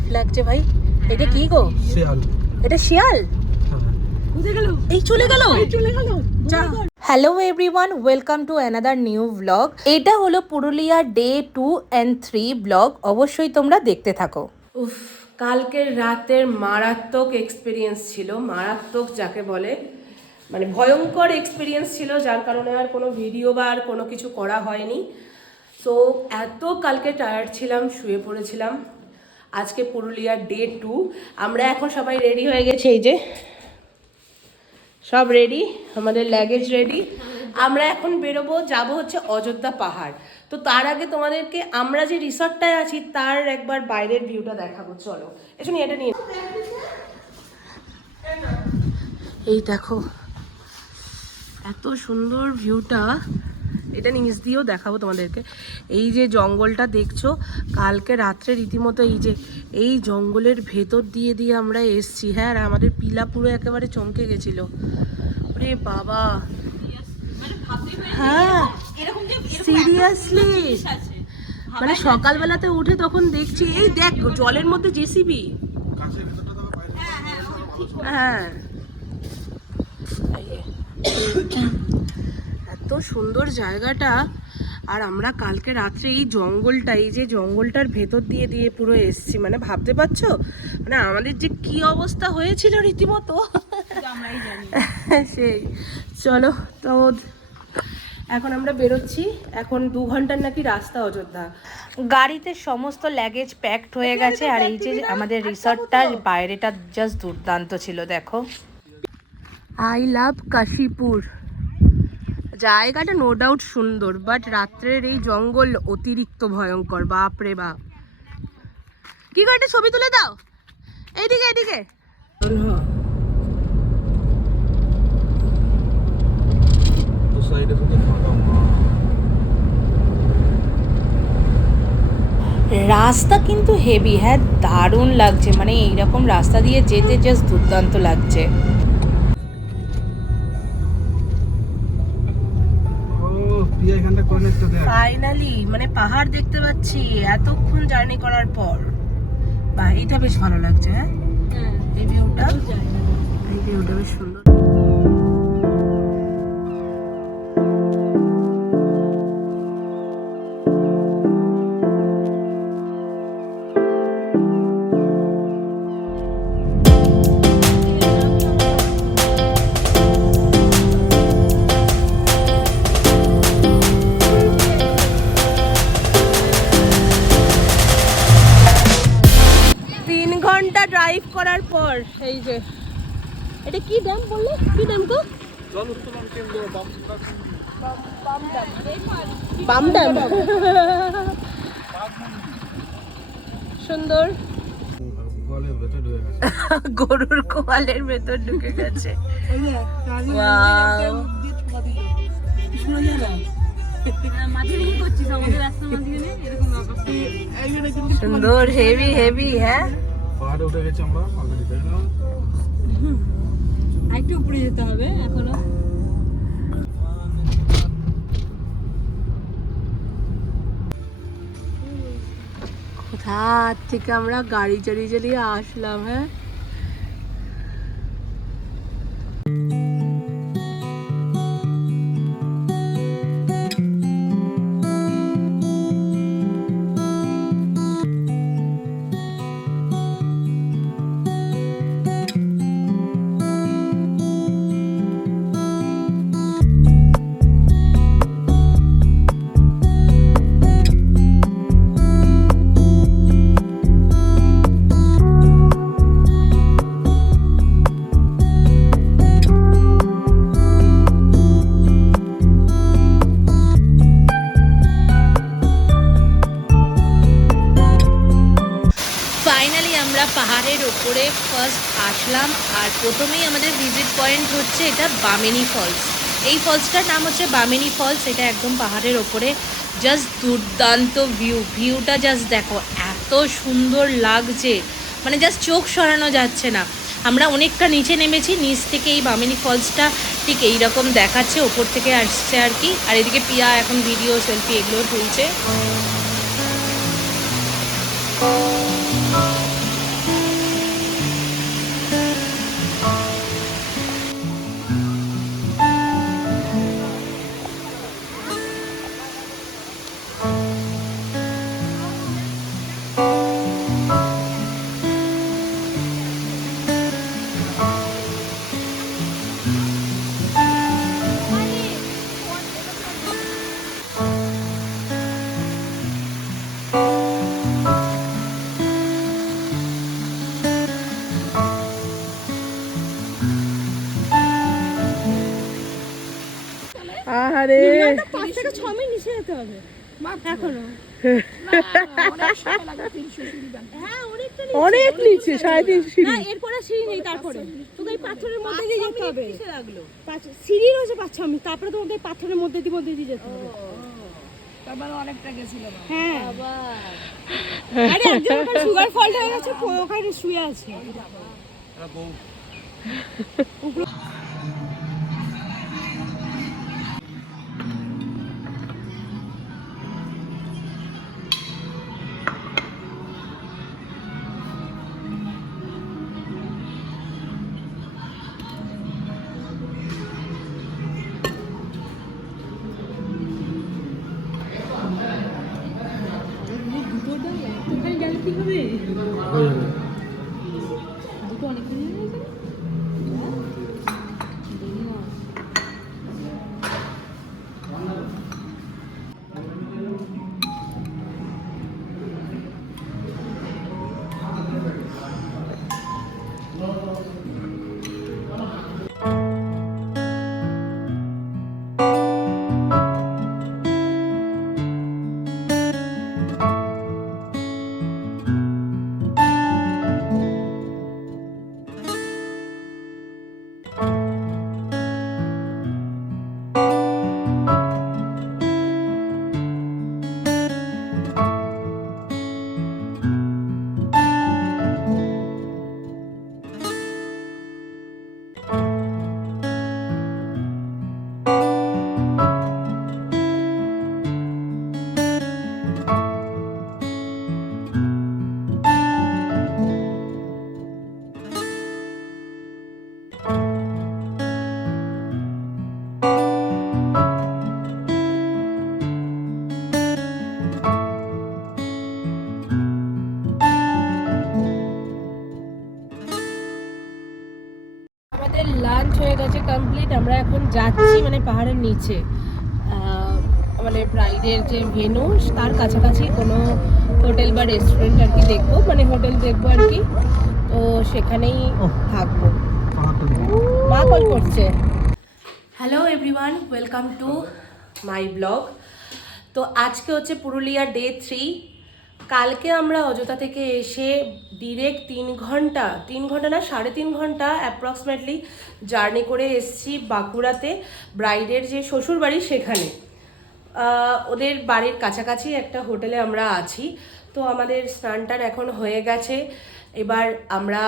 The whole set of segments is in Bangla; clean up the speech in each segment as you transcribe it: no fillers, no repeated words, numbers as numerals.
সেফ লাগছে ভাই। এটা কি গো? শিয়াল। এটা শিয়াল? কোথায় গেল? এই চলে গেল। যা। Hello everyone, welcome to another new blog. এটা হলো পুরুলিয়া ডে 2 and 3 ব্লগ। অবশ্যই তোমরা দেখতে থাকো। উফ, কালকের রাতের মারাত্মক এক্সপিরিয়েন্স ছিল। মারাত্মক যাকে বলে, মানে ভয়ঙ্কর এক্সপিরিয়েন্স ছিল, যার কারণে আর কোনো ভিডিও বা আর কোনো কিছু করা হয়নি। সো এত কালকে টায়ার্ড ছিলাম, শুয়ে পড়েছিলাম। আজকে পুরুলিয়ার ডে 2। আমরা এখন সবাই রেডি হয়ে গেছি, এই যে সব রেডি, আমাদের লাগেজ রেডি। আমরা এখন বেরোবো, যাব হচ্ছে অযোধ্যা পাহাড়। তো তার আগে তোমাদেরকে আমরা যে রিসর্টটায় আছি তার একবার বাইরের ভিউটা দেখাবো। চলো এসো, এটা নিয়ে। এই দেখো এত সুন্দর ভিউটা, এটা নিচ দিয়েও দেখাবো তোমাদেরকে। এই যে জঙ্গলটা দেখছো, কালকে রাত্রে রীতিমতো এই জঙ্গলের ভেতর দিয়ে দিয়ে আমরা এসছি। হ্যাঁ, আর আমাদের পিলা পুরো একেবারে চমকে গেছিল। ওরে বাবা, হ্যাঁ সিরিয়াসলি, মানে সকালবেলাতে উঠে তখন দেখছি এই দেখ জলের মধ্যে জেসিবি। হ্যাঁ, এত সুন্দর জায়গাটা। আর আমরা কালকে রাত্রে এই জঙ্গলটা, এই যে জঙ্গলটার ভেতর দিয়ে দিয়ে পুরো এসছি, মানে ভাবতে পারছো মানে আমাদের যে কি অবস্থা হয়েছিল রীতিমতো। সেই চলো, তো এখন আমরা বেরোচ্ছি। এখন 2 ঘন্টার নাকি রাস্তা অযোধ্যা। গাড়িতে সমস্ত লাগেজ প্যাকড হয়ে গেছে। আর এই যে আমাদের রিসর্টটার বাইরেটা জাস্ট দুর্দান্ত ছিল। দেখো, আই লাভ কাশীপুর। জায়গাটা নো ডাউট সুন্দর, বাট রাত্রের এই জঙ্গল অতিরিক্ত ভয়ঙ্কর। বাপ রে বাপ। কি করে, একটা ছবি তুলে দাও। এইদিকে এইদিকে। রাস্তা কিন্তু হেভি, হ্যাঁ দারুণ লাগছে। মানে এইরকম রাস্তা দিয়ে যেতে জাস্ট দুর্দান্ত লাগছে। ফাইনালি মানে পাহাড় দেখতে পাচ্ছি এতক্ষণ জার্নি করার পর। বা এটা বেশ ভালো লাগছে। হ্যাঁ, এই ভিউটা বেশ সুন্দর। 3 ঘন্টা ড্রাইভ করার পর এই যে, এটা কি ড্যাম বললে? কি ড্যাম গো? বাম ড্যাম। সুন্দর। গরুর কোয়ালের ভেতর ঢুকে গেছে। সুন্দর, হেভি হেভি। হ্যাঁ, পাহাড়ে উঠে গেছি আমরা অলরেডি, তাই না? একটু উপরে যেতে হবে এখনো। কোথা থেকে আমরা গাড়ি চালিয়ে আসলাম। হ্যাঁ, পাহাড়ের ওপরে ফার্স্ট আসলাম। আর প্রথমেই আমাদের ভিজিট পয়েন্ট হচ্ছে এটা বামিনী ফলস। এই ফলসটার নাম হচ্ছে বামিনী ফলস। এটা একদম পাহাড়ের ওপরে, জাস্ট দুর্দান্ত ভিউটা জাস্ট দেখো, এত সুন্দর লাগছে, মানে জাস্ট চোখ সরানো যাচ্ছে না। আমরা অনেকটা নিচে নেমেছি, নিচ থেকে এই বামিনী ফলসটা ঠিক এইরকম দেখাচ্ছে, ওপর থেকে আসছে আর কি। আর এদিকে পিয়া এখন ভিডিও সেলফি এগুলো তুলছে। আরে 5 থেকে 6 মিনিট নিচে যেতে হবে এখনো। হ্যাঁ অনেক নিচে 3.5 সিঁড়ি। না এরপরে সিঁড়ি নেই, তারপরে তোকে এই পাথরের মধ্যে দিয়ে যেতে হবে। সিঁড়ি রয়েছে 5-6 মিনিট, তারপরে তোমাকে এই পাথরের মধ্যে দিয়ে যেতে হবে। তার মানে অনেকটা গেছিল। হ্যাঁ আরে একজন ওখানে সুগার ফল্ট হয়ে গেছে, ওখানে শুয়ে আছে। হয়ে যাবে। আমাদের লাঞ্চ হয়ে গেছে কমপ্লিট। আমরা এখন যাচ্ছি মানে পাহাড়ের নিচে, মানে ব্রাইডের যে ভেন্যু তার কাছাকাছি কোনো হোটেল বা রেস্টুরেন্ট আর কি দেখবো, মানে হোটেল দেখবো আর কি। তো সেখানেই থাকবো। মা কল করছে। Hello everyone, welcome to my blog. তো আজকে হচ্ছে পুরুলিয়া ডে 3। কালকে আমরা অযোধ্যা থেকে এসে ডিরেক্ট 3 ঘন্টা না 3.5 ঘন্টা অ্যাপ্রক্সিমেটলি জার্নি করে এসেছি বাঁকুড়াতে, ব্রাইডের যে শ্বশুর বাড়ি সেখানে। ওদের বাড়ির কাছাকাছি একটা হোটেলে আমরা আছি। তো আমাদের স্নানটার এখন হয়ে গেছে, এবার আমরা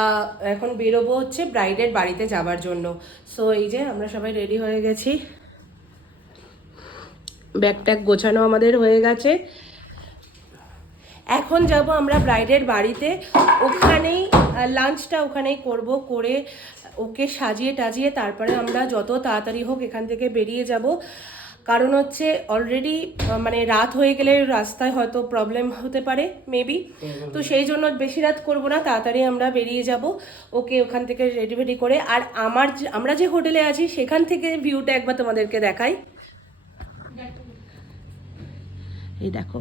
এখন বেরোবো হচ্ছে ব্রাইডের বাড়িতে যাবার জন্য। সো এই যে আমরা সবাই রেডি হয়ে গেছি, ব্যাগ ট্যাগ গোছানো আমাদের হয়ে গেছে। এখন যাব আমরা ব্রাইডের বাড়িতে, ওখানেই লাঞ্চটা ওখানেই করব, করে ওকে সাজিয়ে টাজিয়ে তারপরে আমরা যত তাড়াতাড়ি হোক এখান থেকে বেরিয়ে যাব। কারণ হচ্ছে অলরেডি মানে রাত হয়ে গেলে রাস্তায় হয়তো প্রবলেম হতে পারে মেবি, তো সেই জন্য বেশি রাত করব না, তাড়াতাড়ি আমরা বেরিয়ে যাব ওকে ওখান থেকে রেডি করে। আর আমরা যে হোটেলে আছি সেখান থেকে ভিউটা একবার তোমাদেরকে দেখাই। এই দেখো,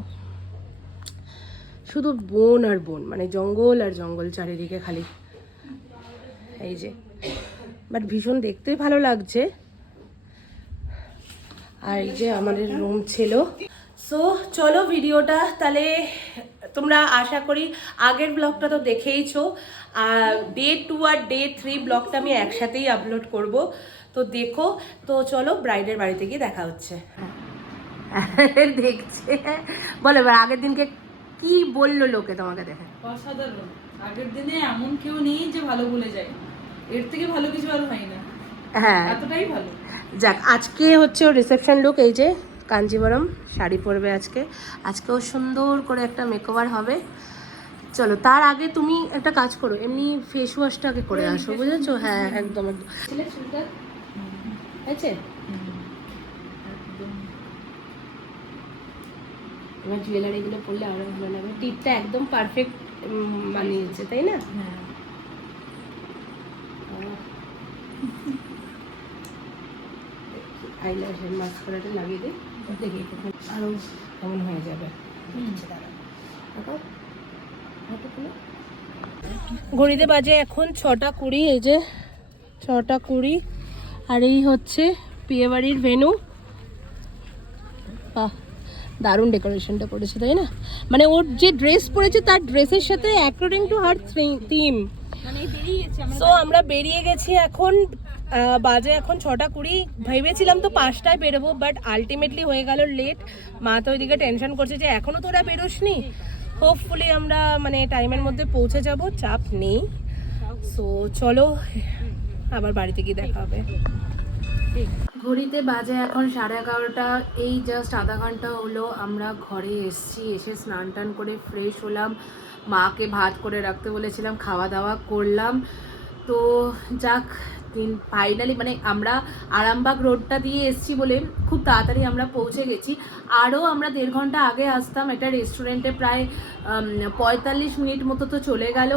শুধু বন আর বন, মানে জঙ্গল আর জঙ্গল চারিদিকে খালি, এই যে। বাট ভীষণ দেখতে ভালো লাগছে। আর এই যে আমাদের রুম ছিল। সো চলো ভিডিওটা তাহলে তোমরা আশা করি আগের ব্লগটা তো দেখেইছো, আর ডে 2 আর ডে 3 ব্লগটা আমি একসাথেই আপলোড করব, তো দেখো। তো চলো ব্রাইডের বাড়িতে গিয়ে দেখা হচ্ছে। দেখছে, বলো এবার আগের দিনকে কি বললো লোকে তোমাকে দেখে? অসাধারণ। আগের দিনে এমন কেউ নেই যে ভালো বলে যায়, এর থেকে ভালো কিছু আর হয় না। হ্যাঁ এতটাই ভালো। যাক, আজকে হচ্ছে ওর রিসেপশন লুক। এই যে কাঞ্জিবরম শাড়ি পরবে আজকেও সুন্দর করে একটা মেকওভার হবে। চলো তার আগে তুমি একটা কাজ করো, এমনি ফেস ওয়াশটাকে করে আসো, বুঝেছো? হ্যাঁ একদম একদম। চুলটা হয়েছে, এবার জুয়েলারিগুলো পরলে আরো ভালো লাগবে। টিপটা একদম পারফেক্ট মানিয়েছে, তাই না? আইল্যাশের মাস্কারাটা লাগিয়ে দিই, দেখি আরো কেমন হয়ে যাবে। ঘড়িতে বাজে এখন 6:20। এই যে 6:20, আর এই হচ্ছে বিয়ে বাড়ির ভেন্যু। বাহ, দারুণ ডেকোরেশনটা করেছে তাই না? মানে ওর যে ড্রেস পরেছে তার ড্রেসের সাথে according to her theme. So আমরা বেরিয়ে গেছি এখন। বাজে এখন 6:20। ভেবেছিলাম তো 5টায় বেরোবো, বাট আলটিমেটলি হয়ে গেল লেট। মা তো ওইদিকে টেনশন করছে যে এখনো তোরা বেরোসনি। হোপফুলি আমরা মানে টাইমের মধ্যে পৌঁছে যাব, চাপ নেই। সো চলো আবার বাড়িতে গিয়ে দেখা হবে। ঘড়িতে বাজে এখন 11:30। এই জাস্ট আধা ঘন্টা হলো আমরা ঘরে এসেছি, এসে স্নান টান করে ফ্রেশ হলাম। মাকে ভাত করে রাখতে বলেছিলাম, খাওয়া দাওয়া করলাম। তো যাক, ফাইনালি মানে আমরা আরামবাগ রোডটা দিয়ে এসেছি বলে খুব তাড়াতাড়ি আমরা পৌঁছে গেছি। আরও আমরা 1.5 ঘন্টা আগে আসতাম, এটা রেস্টুরেন্টে প্রায় 45 মিনিট মতো তো চলে গেল।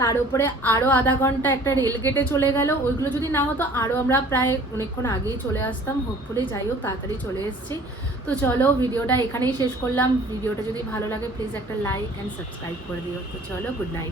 তার উপরে আরও আধা ঘন্টা একটা রেলগেটে চলে গেল। ওইগুলো যদি না হতো আরও আমরা প্রায় অনেকক্ষণ আগেই চলে আসতাম। হোপফুলি যাই হোক তাড়াতাড়ি চলে এসেছি। তো চলো ভিডিওটা এখানেই শেষ করলাম। ভিডিওটা যদি ভালো লাগে প্লিজ একটা লাইক অ্যান্ড সাবস্ক্রাইব করে দিও। তো চলো, গুড নাইট।